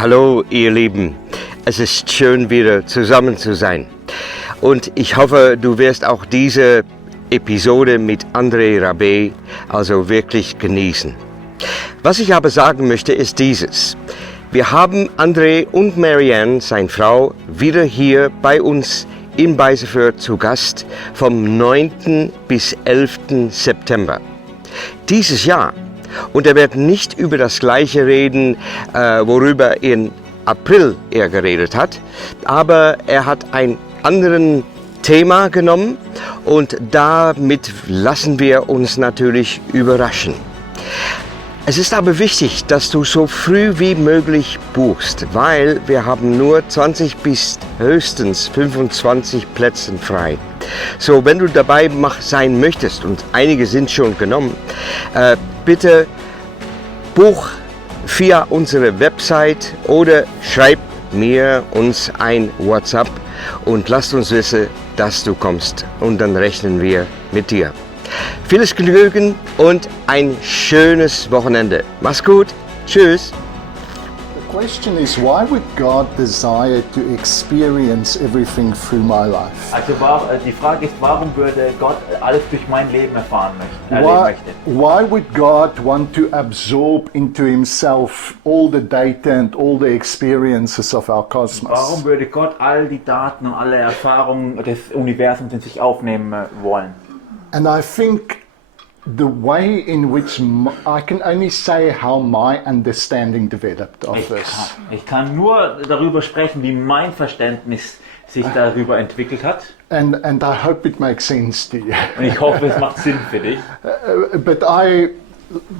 Hallo ihr Lieben, es ist schön wieder zusammen zu sein und ich hoffe, du wirst auch diese Episode mit André Rabé also wirklich genießen. Was ich aber sagen möchte ist dieses: Wir haben André und Marianne, seine Frau, wieder hier bei uns in Beisefeld zu Gast vom 9. bis 11. September dieses Jahr. Und er wird nicht über das Gleiche reden, worüber in April er geredet hat, aber er hat ein anderes Thema genommen und damit lassen wir uns natürlich überraschen. Es ist aber wichtig, dass du so früh wie möglich buchst, weil wir haben nur 20 bis höchstens 25 Plätze frei. So, wenn du dabei sein möchtest, und einige sind schon genommen, bitte buch via unsere Website oder schreib uns ein WhatsApp und lasst uns wissen, dass du kommst, und dann rechnen wir mit dir. Vieles Glück und ein schönes Wochenende. Mach's gut. Tschüss. The question is, why would God desire to experience everything through my life? Also die Frage ist, warum würde Gott alles durch mein Leben erfahren möchte? Why would God want to absorb into himself all the data and all the experiences of our cosmos? Warum würde Gott all die Daten und alle Erfahrungen des Universums in sich aufnehmen wollen? And I think the way in which I can only say how my understanding developed of this. Ich kann nur darüber sprechen, wie mein Verständnis sich darüber entwickelt hat. And I hope it makes sense to you. Und ich hoffe, es macht Sinn für dich. But I,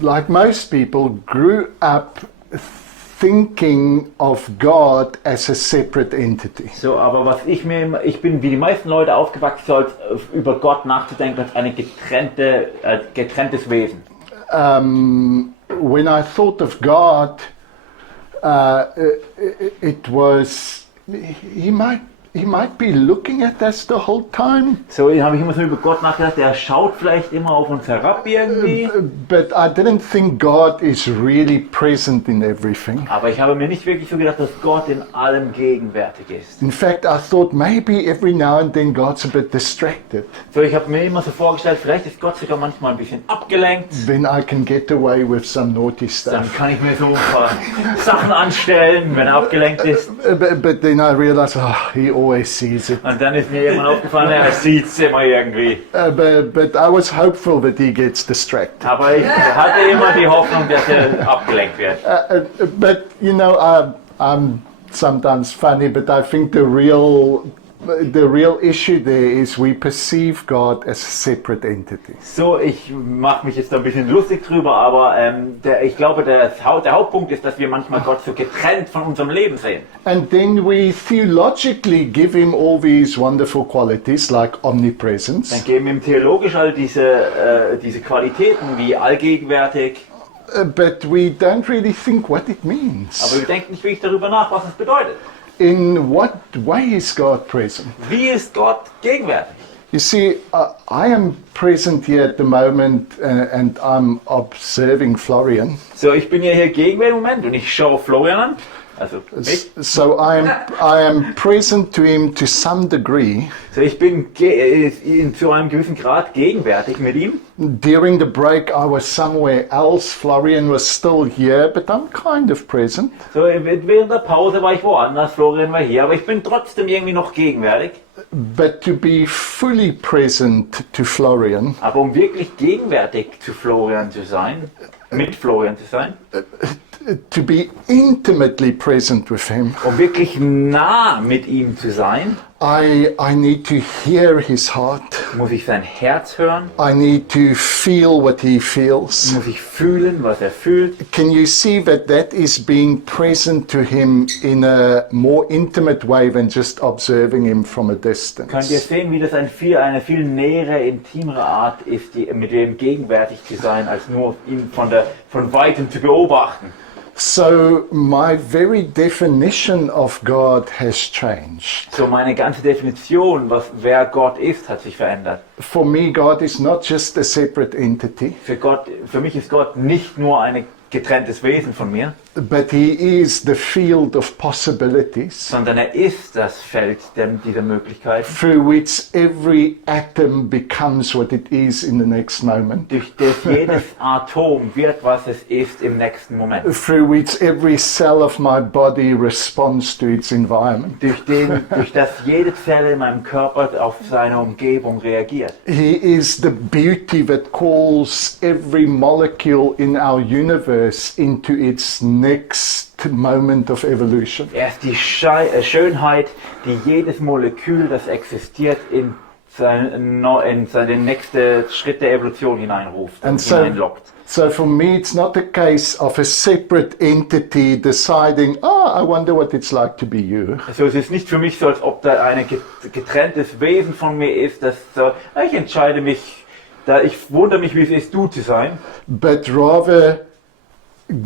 like most people, grew up thinking of God as a separate entity. So, aber ich bin wie die meisten Leute aufgewachsen, als über Gott nachzudenken als ein getrenntes Wesen. When I thought of God, it was he might be looking at us the whole time. So habe ich immer so über Gott nachgedacht, der schaut vielleicht immer auf uns herab irgendwie. But I didn't think God is really present in everything. Aber ich habe mir nicht wirklich so gedacht, dass Gott in allem gegenwärtig ist. In fact, I thought maybe every now and then God's a bit distracted. So, ich habe mir immer so vorgestellt, vielleicht ist Gott sogar manchmal ein bisschen abgelenkt. Then I can get away with some naughty stuff. Dann kann ich mir so ein paar Sachen anstellen, wenn er abgelenkt ist. But then I realized, he always sees it. Und dann ist mir irgendwann aufgefallen, er sieht es immer irgendwie. But I was hopeful that he gets distracted. Aber ich hatte immer die Hoffnung, dass er abgelenkt wird. But you know, I'm sometimes funny, but I think the real issue there is we perceive God as a separate entity. So, ich mache mich jetzt ein bisschen lustig drüber, aber ich glaube, der Hauptpunkt ist, dass wir manchmal Gott so getrennt von unserem Leben sehen. And then we theologically give him all these wonderful qualities like omnipresence. Dann geben wir ihm theologisch all diese Qualitäten wie allgegenwärtig. But we don't really think what it means. Aber wir denken nicht wirklich darüber nach, was es bedeutet. In what way is God present? Wie ist Gott gegenwärtig? You see, I am present here at the moment and I'm observing Florian. So, ich bin ja hier gegenwärtig im Moment und ich schaue Florian an. Also mich. So I am present to him to some degree. So, ich bin zu einem gewissen Grad gegenwärtig mit ihm. During the break I was somewhere else. Florian was still here, but I'm kind of present. So, während der Pause war ich woanders, Florian war hier, aber ich bin trotzdem irgendwie noch gegenwärtig. But to be fully present to Florian. Aber um wirklich gegenwärtig zu Florian zu sein, mit Florian zu sein. To be intimately present with him. Um wirklich nah mit ihm zu sein. I need to hear his heart. Muss ich sein Herz hören? I need to feel what he feels. Muss ich fühlen, was er fühlt? Can you see that is being present to him in a more intimate way than just observing him from a distance? Könnt ihr sehen, wie das eine viel nähere, intimere Art ist, mit dem gegenwärtig zu sein, als nur ihn von weitem zu beobachten? So my very definition of God has changed. So meine ganze Definition, wer Gott ist, hat sich verändert. For me, God is not just a separate entity. Für mich ist Gott nicht nur eine getrenntes Wesen von mir, but he is the field of possibilities sondern er ist das Feld dieser Möglichkeiten, through which every atom becomes what it is in the next moment, durch das jedes Atom wird, was es ist im nächsten Moment, through which every cell of my body responds to its environment. durch das jede Zelle in meinem Körper auf seine Umgebung reagiert. He is the beauty that calls every molecule in our universe into its next moment of evolution. Er ist die Schönheit, die jedes Molekül, das existiert, in seine nächste Schritt der Evolution hineinruft und And so, hineinlockt. so for me, it's not a case of a separate entity deciding, I wonder what it's like to be you. Also es ist nicht für mich so, als ob da ein getrenntes Wesen von mir ist, das so, ich entscheide mich, ich wundere mich, wie es ist, du zu sein. But rather,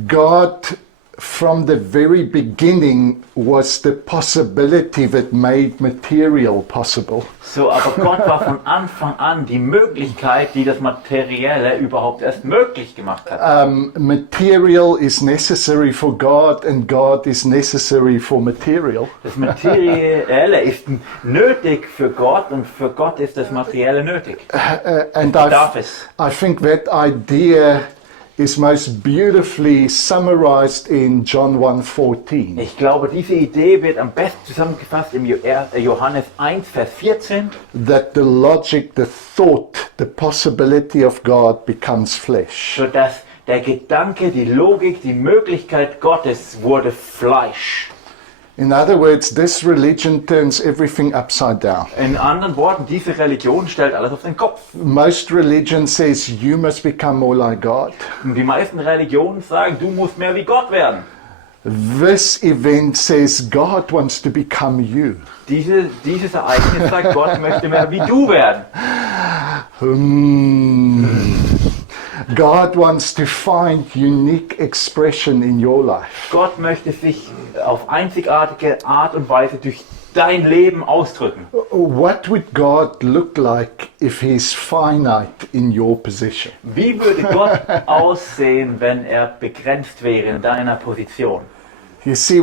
God from the very beginning was the possibility that made material possible. So, aber Gott war von Anfang an die Möglichkeit, die das Materielle überhaupt erst möglich gemacht hat. Material is necessary for God and God is necessary for material. Das Materielle ist nötig für Gott und für Gott ist das Materielle nötig. And Darf es. I think that idea is most beautifully summarized in John 1:14. Ich glaube, diese Idee wird am besten zusammengefasst im Johannes 1, Vers 14. That the logic, the thought, the possibility of God becomes flesh. Sodass der Gedanke, die Logik, die Möglichkeit Gottes wurde Fleisch. In other words, this religion turns everything upside down. In anderen Worten, diese Religion stellt alles auf den Kopf. Most religion says you must become more like God. Und die meisten Religionen sagen, du musst mehr wie Gott werden. This event says God wants to become you. Dieses Ereignis sagt, Gott möchte mehr wie du werden. God wants to find unique expression in your life. Gott möchte sich auf einzigartige Art und Weise durch dein Leben ausdrücken. What would God look like if he's finite in your position? Wie würde Gott aussehen, wenn er begrenzt wäre in deiner Position? You see,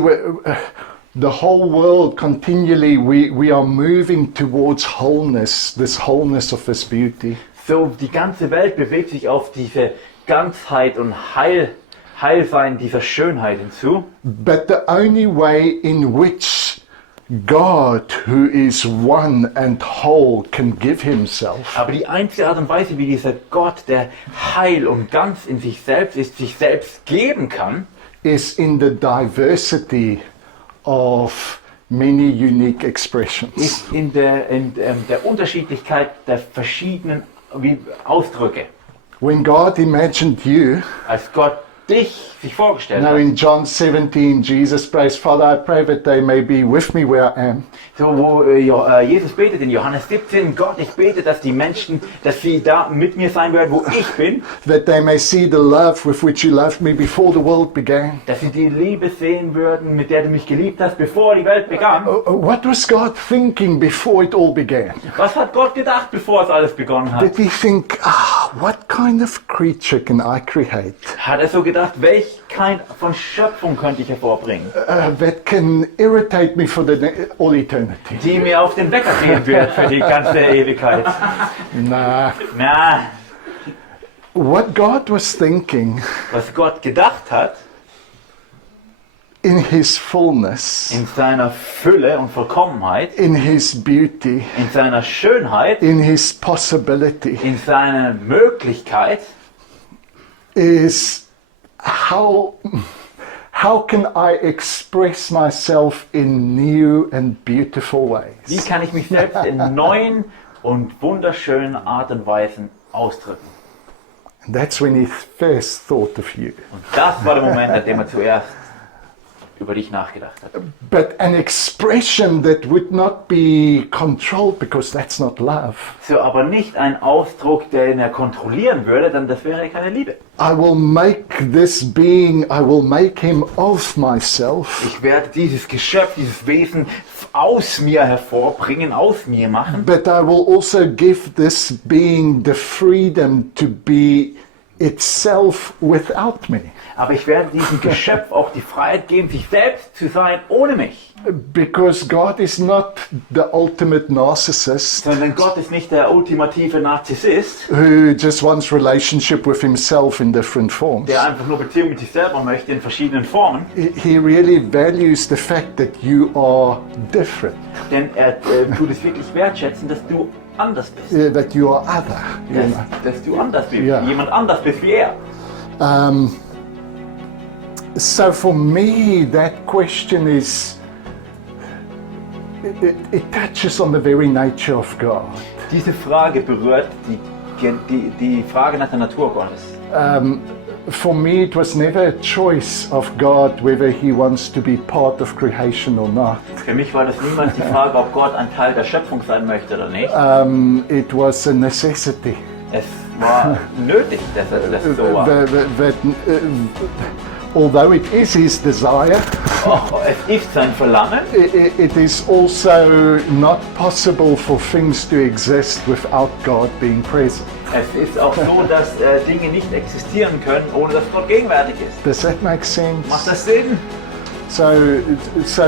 the whole world continually, we are moving towards wholeness, this wholeness of this beauty. So, die ganze Welt bewegt sich auf diese Ganzheit und Heilsein dieser Schönheit hinzu. But the only way in which God, who is one and whole, can give himself Aber die einzige Art und Weise, wie dieser Gott, der heil und ganz in sich selbst ist, sich selbst geben kann, is in the diversity of many unique expressions. ist in der Unterschiedlichkeit der verschiedenen Ausdrücke. When God imagined you, Als Gott dich sich vorgestellt now hat, in John 17, Jesus prays, Father, I pray that they may be with me where I am. so wo Jesus betet in Johannes 17, Gott, ich bete, dass die Menschen, dass sie da mit mir sein werden, wo ich bin, That they may see the love with which you loved me before the world began. dass sie die Liebe sehen würden, mit der du mich geliebt hast, bevor die Welt begann. What was God thinking before it all began? Was hat Gott gedacht, bevor es alles begonnen hat? Did he think, what kind of creature can I create Hat er so gedacht, welch kind von Schöpfung könnte ich hervorbringen, that can irritate me for all eternity? die mir auf den Wecker gehen wird für die ganze Ewigkeit? Nah. Na, What God was thinking was Gott gedacht hat, in his fullness, in seiner Fülle und Vollkommenheit, in his beauty, in seiner Schönheit, in his possibility, in seiner Möglichkeit, is how can I express myself in new and beautiful wie ways? kann ich mich selbst in neuen und wunderschönen Art und Weisen ausdrücken. And that's when he first thought of you. Und das war der Moment, an dem er zuerst über dich nachgedacht hat. But an expression that would not be controlled, because that's not love. So, aber nicht ein Ausdruck, den er kontrollieren würde, denn das wäre keine Liebe. I will make this being, I will make him of myself. Ich werde dieses Geschöpf, dieses Wesen aus mir hervorbringen, aus mir machen. But I will also give this being the freedom to be itself without me. Aber ich werde diesem Geschöpf auch die Freiheit geben, sich selbst zu sein ohne mich. Because God is not the ultimate narcissist Sondern Gott ist nicht der ultimative Narzissist, who just wants relationship with himself in different forms. der einfach nur Beziehung mit sich selber möchte in verschiedenen Formen. He really values the fact that you are different, Denn er tut es wirklich wertschätzen, dass du anders bist. that you are other. You know. Dass du anders bist, Ja. jemand anders bist wie er. So for me, that question is, it touches on the very nature of God. Diese Frage berührt die Frage nach der Natur Gottes. For me, it was never a choice of God whether He wants to be part of creation or not. Für mich war das niemals die Frage, ob Gott ein Teil der Schöpfung sein möchte oder nicht. It was a necessity. Es war nötig, dass es so war. Although it is His desire, Es ist sein Verlangen. it is also not possible for things to exist without God being present. Es ist auch so, dass Dinge nicht existieren können, ohne dass Gott gegenwärtig ist. Does that make sense? Macht das Sinn? So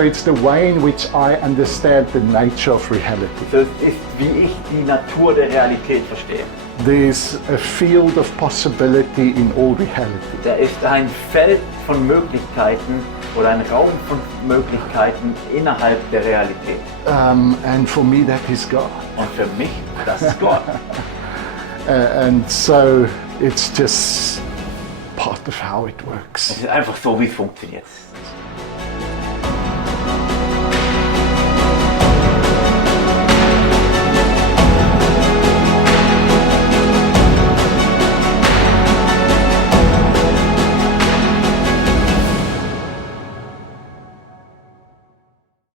it's the way in which I understand the nature of reality. Das ist, wie ich die Natur der Realität verstehe. There's a field of possibility in all reality. Da ist ein Feld von Möglichkeiten oder ein Raum von Möglichkeiten innerhalb der Realität. And for me, that is God. Und für mich, das ist Gott. And so it's just part of how it works. Es ist einfach so, wie es funktioniert.